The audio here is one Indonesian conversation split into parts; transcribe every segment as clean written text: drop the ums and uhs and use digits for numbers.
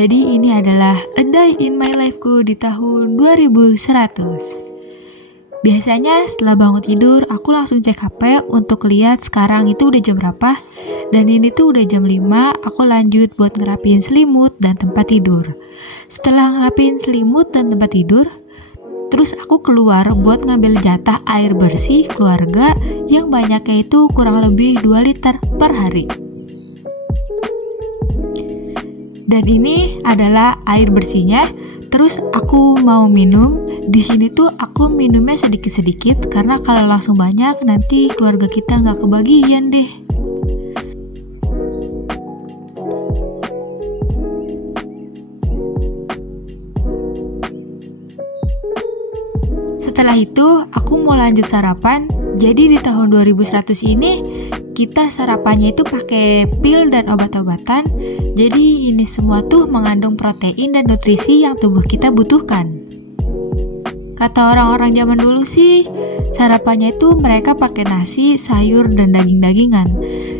Jadi ini adalah a day in my life-ku di tahun 2100. Biasanya setelah bangun tidur, aku langsung cek HP untuk lihat sekarang itu udah jam berapa. Dan ini tuh udah jam 5, aku lanjut buat ngerapiin selimut dan tempat tidur. Setelah ngerapiin selimut dan tempat tidur, terus aku keluar buat ngambil jatah air bersih keluarga yang banyaknya itu kurang lebih 2 liter per hari. Dan ini adalah air bersihnya. Terus aku mau minum. Di sini tuh aku minumnya sedikit-sedikit karena kalau langsung banyak nanti keluarga kita nggak kebagian deh. Setelah itu aku mau lanjut sarapan. Jadi di tahun 2100 ini kita sarapannya itu pakai pil dan obat-obatan. Jadi ini semua tuh mengandung protein dan nutrisi yang tubuh kita butuhkan. Kata orang-orang zaman dulu sih, sarapannya itu mereka pakai nasi, sayur, dan daging-dagingan.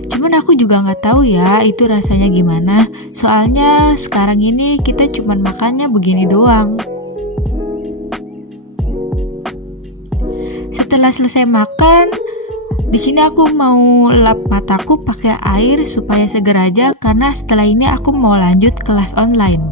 Cuman aku juga nggak tahu ya itu rasanya gimana. Soalnya sekarang ini kita cuman makannya begini doang. Setelah selesai makan, di sini aku mau lap mataku pakai air supaya seger aja karena setelah ini aku mau lanjut kelas online.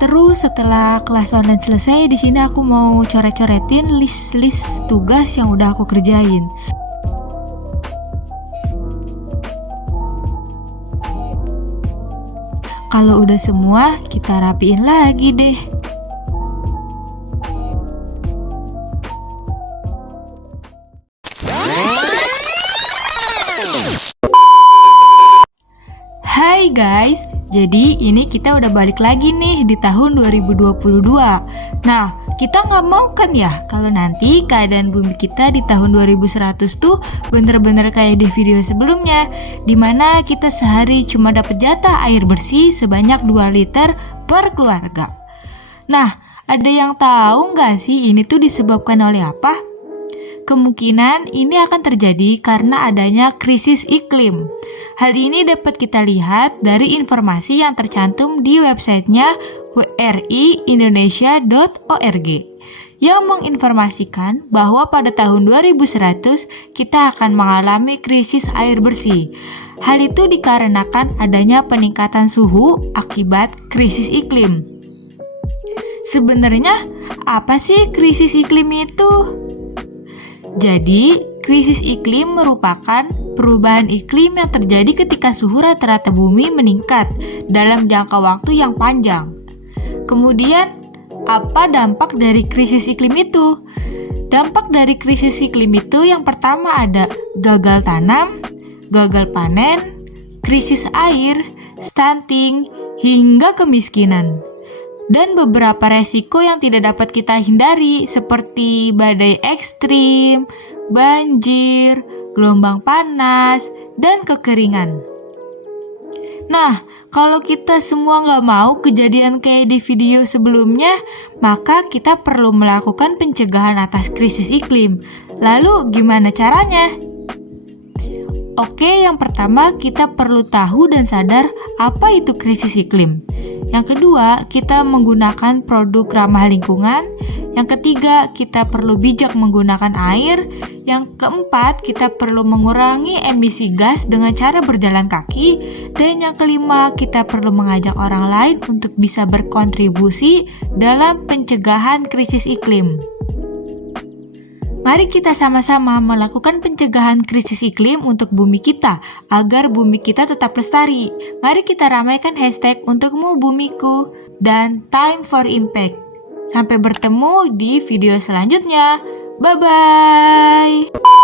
Terus setelah kelas online selesai, di sini aku mau coret-coretin list-list tugas yang udah aku kerjain. Kalau udah semua, kita rapiin lagi deh. Hai guys, jadi ini kita udah balik lagi nih di tahun 2022. Nah, kita nggak mau kan ya kalau nanti keadaan bumi kita di tahun 2100 tuh bener-bener kayak di video sebelumnya, dimana kita sehari cuma dapat jatah air bersih sebanyak 2 liter per keluarga. Nah, ada yang tahu nggak sih ini tuh disebabkan oleh apa? Kemungkinan ini akan terjadi karena adanya krisis iklim. Hal ini dapat kita lihat dari informasi yang tercantum di websitenya wriindonesia.org yang menginformasikan bahwa pada tahun 2100 kita akan mengalami krisis air bersih. Hal itu dikarenakan adanya peningkatan suhu akibat krisis iklim. Sebenarnya apa sih krisis iklim itu? Jadi, krisis iklim merupakan perubahan iklim yang terjadi ketika suhu rata-rata bumi meningkat dalam jangka waktu yang panjang. Kemudian, apa dampak dari krisis iklim itu? Dampak dari krisis iklim itu yang pertama ada gagal tanam, gagal panen, krisis air, stunting, hingga kemiskinan. Dan beberapa resiko yang tidak dapat kita hindari seperti badai ekstrim, banjir, gelombang panas, dan kekeringan. Nah, kalau kita semua nggak mau kejadian kayak di video sebelumnya, maka kita perlu melakukan pencegahan atas krisis iklim. Lalu gimana caranya? Oke, yang pertama kita perlu tahu dan sadar apa itu krisis iklim. Yang kedua, kita menggunakan produk ramah lingkungan. Yang ketiga, kita perlu bijak menggunakan air. Yang keempat, kita perlu mengurangi emisi gas dengan cara berjalan kaki. Dan yang kelima, kita perlu mengajak orang lain untuk bisa berkontribusi dalam pencegahan krisis iklim. Mari kita sama-sama melakukan pencegahan krisis iklim untuk bumi kita, agar bumi kita tetap lestari. Mari kita ramaikan hashtag untukmu bumiku dan Time for Impact. Sampai bertemu di video selanjutnya. Bye-bye!